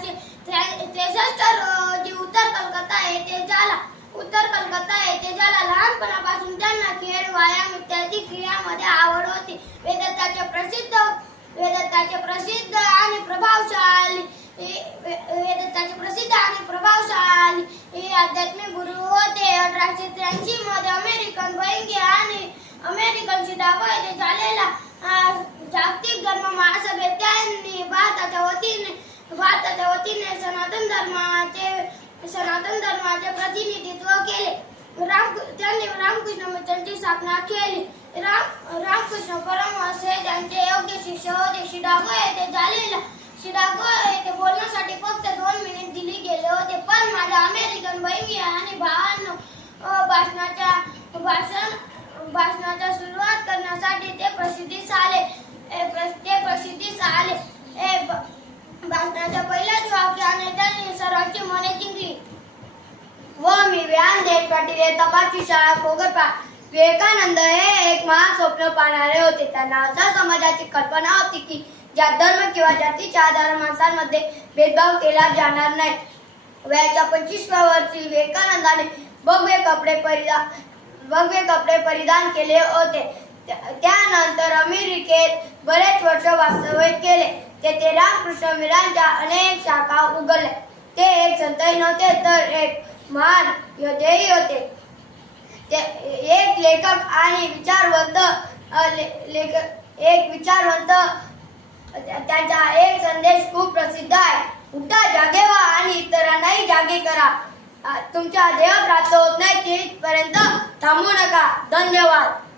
असे जन्म त्रेसष्ट रोजी उत्तर कलकत्ता येथे झाला उत्तर कलकत्ता येथे झाला लहानपणापासून त्यांना खेळ व्यायाम इत्यादी क्रियामध्ये आवड होती. वेदत्ताचे प्रसिद्ध वेदत्ताचे प्रसिद्ध आणि प्रभावशाली वेदत्ताचे प्रसिद्ध आणि प्रभावशाली हे आध्यात्मिक सनातन धर्माचे सनातन धर्माचे प्रतिनिधित्व केले. राम त्यांनी रामकृष्ण मित्रांची स्थापना केली. राम रामकृष्ण परमहंस हे त्यांचे योग्य शिष्य होते. शिडागो येथे झालेला शिडागो येथे बोलण्यासाठी फक्त दोन मिनिट दिली गेले होते. पण माझ्या अमेरिकन बहिणी आणि भावांना भाषणाच्या भाषण भाषणाच्या व देश पाटील हे तपासची शाळा कोगरपा विवेकानंद हे एक महान स्वप्न पाहणारे होते. त्यांना अशा समाजाची कल्पना होती की ज्या धर्म किंवा जातीच्या आधार माणसांमध्ये भेदभाव केला जाणार नाही. वयाच्या पंचवीसव्या वर्षी विवेकानंदाने भव्य कपडे परिधान भव्य कपडे परिधान केले होते. त्यानंतर अमेरिकेत बरेच वर्ष वास्तव्य केले. तेथे रामकृष्ण मिरांच्या अनेक शाखा उघडल्या. ते एक संतही नव्हते तर एक महान योद्धेही होते ते एक लेखक आणि विचारवंत ले- लेखक एक विचारवंत. त्यांचा एक संदेश खूप प्रसिद्ध आहे. उठा जागे व्हा आणि इतरांनाही जागे करा. तुमच्या देह प्राप्त होत नाही तिथपर्यंत थांबू नका. धन्यवाद.